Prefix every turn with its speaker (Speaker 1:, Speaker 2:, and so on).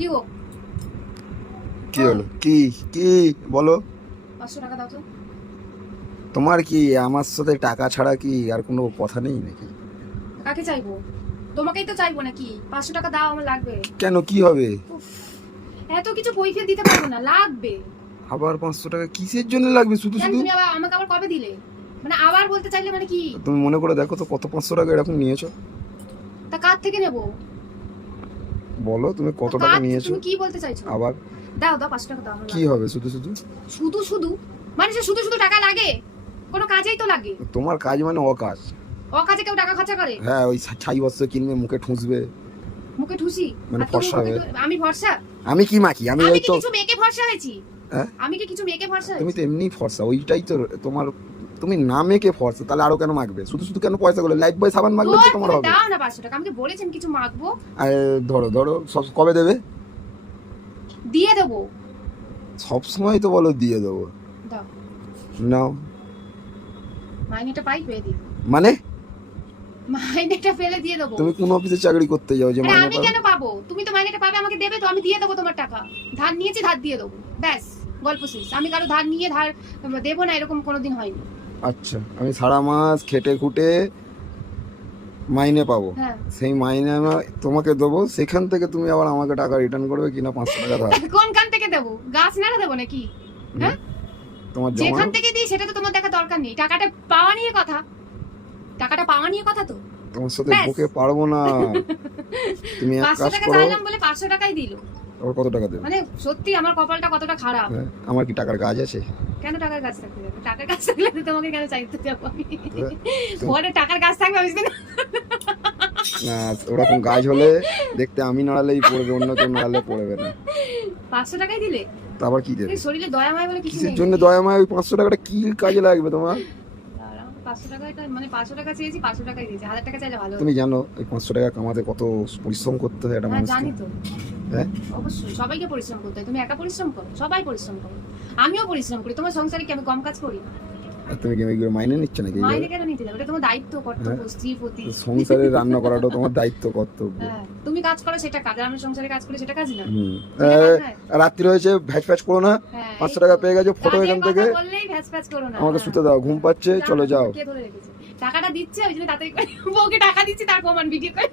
Speaker 1: কি গো?
Speaker 2: কি হলো? কি কি? বলো।
Speaker 1: পাঁচশো টাকা দাও তো।
Speaker 2: তোমার কি আমার সাথে টাকা ছাড়া কি আর কোনো কথা নেই নাকি?
Speaker 1: কাকে চাইব? তোমাকেই তো চাইব নাকি? পাঁচশো টাকা দাও আমার লাগবে।
Speaker 2: কেন কি হবে?
Speaker 1: এত কিছু কৈফিয়ত দিতে পারব না লাগবে।
Speaker 2: আবার পাঁচশো টাকা কিসের জন্য লাগবে? শুধু শুধু?
Speaker 1: তুমি আবার আমাকে আবার কবে দিলে? মানে আবার বলতে চাইলে মানে কি?
Speaker 2: তুমি মনে করে দেখো তো কত পাঁচশো টাকা এরকম নিয়েছো।
Speaker 1: তা কার থেকে নেব?
Speaker 2: বলো তুমি কত টাকা নিয়েছো?
Speaker 1: তুমি কি বলতে চাইছো?
Speaker 2: আবার?
Speaker 1: দাও দাও পাঁচশো টাকা দাও
Speaker 2: কি হবে শুধু শুধু?
Speaker 1: শুধু শুধু? মানে যে শুধু শুধু টাকা লাগে? কোনো কাজেই তো লাগে।
Speaker 2: তোমার কাজ মানে অকাজ।
Speaker 1: অকাজে কেউ টাকা খরচা করে?
Speaker 2: হ্যাঁ ওই ছাই বস্ত্র কিনবে মুখে ঠুসবে।
Speaker 1: মুখে ঠুসি?
Speaker 2: মানে ফর্সা হবে।
Speaker 1: আমি ভরসা
Speaker 2: আমি কি মাখি? আমি ওই তো
Speaker 1: কিছু মেয়েকে ভরসা হয়েছি?
Speaker 2: হ্যাঁ?
Speaker 1: আমি কি কিছু মেয়েকে ভরসা
Speaker 2: তুমি তো এমনি ফর্সা। ওইটাই তো তোমার তুমি না মেখে ফর্সা তাহলে আরও কেন মাখবে শুধু শুধু কেন পয়সা গুলো লাইফ বয় সাবান মাখলে তো তোমার হবে।
Speaker 1: দাও না পাঁচশো টাকা আমাকে বলেছেন কিছু মাখবো
Speaker 2: আর ধরো ধরো সব কবে দেবে?
Speaker 1: দিয়ে দেবো।
Speaker 2: সব সময় তো বলো দিয়ে দেবো।
Speaker 1: দাও।
Speaker 2: নাও।
Speaker 1: মাইনেটা পাই পেয়ে দিই।
Speaker 2: মানে?
Speaker 1: মাইনেটা ফেলে দিয়ে দেবো।
Speaker 2: তুমি কোন অফিসে চাকরি করতে যাও যে মাইনে
Speaker 1: আমি কেন পাবো? তুমি তো মাইনেটা পাবে আমাকে দেবে তো আমি দিয়ে দেবো তোমার টাকা। ধার নিয়েছি ধার দিয়ে দেবো। ব্যাস গল্প শেষ। আমি কারও ধার নিয়ে ধার দেবো না এরকম কোনোদিন হয়নি।
Speaker 2: আচ্ছা আমি সারা মাস খেটে খুটে মাইনে পাবো।
Speaker 1: হ্যাঁ।
Speaker 2: সেই মাইনে আমি তোমাকে দেবো সেখান থেকে তুমি আবার আমাকে টাকা রিটার্ন করবে কিনা পাঁচশো টাকা
Speaker 1: থেকে দেবো? গাছ নাড়া দেবো নাকি? হ্যাঁ?
Speaker 2: তোমার জমা?
Speaker 1: যেখান থেকে দিই সেটা তো তোমার দেখা দরকার নেই। টাকাটা পাওয়া নিয়ে কথা। টাকাটা পাওয়া নিয়ে কথা তো।
Speaker 2: তোমার সাথে। বকে পারব না। তুমি এক কাজ
Speaker 1: টাকা
Speaker 2: করো।
Speaker 1: বলে পাঁচশো টাকাই দিল।
Speaker 2: আবার কত টাকা দেবে?
Speaker 1: মানে সত্যি আমার কপালটা কতটা খারাপ?
Speaker 2: হ্যাঁ, আমার কি টাকার কাজ আছে?
Speaker 1: কেন টাকার গাছ থাকতে যাবে টাকার কাজ থাকলে তো তোমাকে কেন চাইতে যাব আমি?
Speaker 2: তো-
Speaker 1: টাকার কাজ থাকবে আমি না।
Speaker 2: ওরকম কাজ হলে দেখতে আমি নাড়ালেই পড়বে অন্য কেউ নাড়ালে পড়বে না।
Speaker 1: পাঁচশো টাকাই দিলে?
Speaker 2: আবার কি দেবে?
Speaker 1: শরীরে দয়া মায় বলে কিছু
Speaker 2: কিসের জন্য দয়া মায়? ওই পাঁচশো টাকাটা কি কাজে লাগবে তোমার?
Speaker 1: দাঁড়াও, পাঁচশো টাকায় তো- মানে পাঁচশো টাকা চেয়েছি পাঁচশো টাকাই দিয়েছি। হাজার টাকা চাইলে ভালো
Speaker 2: তুমি জানো এই পাঁচশো টাকা কামাতে কত পরিশ্রম করতে হয় একটা
Speaker 1: হ্যাঁ
Speaker 2: মানুষকে।
Speaker 1: জানি তো।
Speaker 2: হ্যাঁ
Speaker 1: অবশ্যই সবাইকে পরিশ্রম করতে হয়। তুমি একা পরিশ্রম করো সবাই পরিশ্রম করো। আমিও পরিশ্রম করি তোমার সংসারে কি আমি কম কাজ করি
Speaker 2: তুমি কি এগুলো মাইনে নিচ্ছ নাকি
Speaker 1: মাইনে কেন নিতে যাবে? এটা তোমার দায়িত্ব কর্তব্য স্ত্রী প্রতি
Speaker 2: সংসারে রান্না করাটাও তোমার দায়িত্ব কর্তব্য।
Speaker 1: হ্যাঁ তুমি কাজ করো সেটা কাজ। আমি সংসারে কাজ করি সেটা কাজ না
Speaker 2: রাত্রি হয়েছে ভ্যাচ করো না।
Speaker 1: হ্যাঁ,
Speaker 2: পাঁচশো টাকা পেয়ে গেছো ফটো
Speaker 1: কাজের
Speaker 2: এখান
Speaker 1: কথা
Speaker 2: থেকে।
Speaker 1: বললেই ভ্যাচ ভ্যাচ করো না।
Speaker 2: আমাকে
Speaker 1: হ্যাঁ।
Speaker 2: শুতে দাও ঘুম পাচ্ছে চলে যাও।
Speaker 1: টাকাটা দিচ্ছে ওই জন্য তাড়াতাড়ি বউকে টাকা দিচ্ছি তার প্রমাণ ভিডিও করে।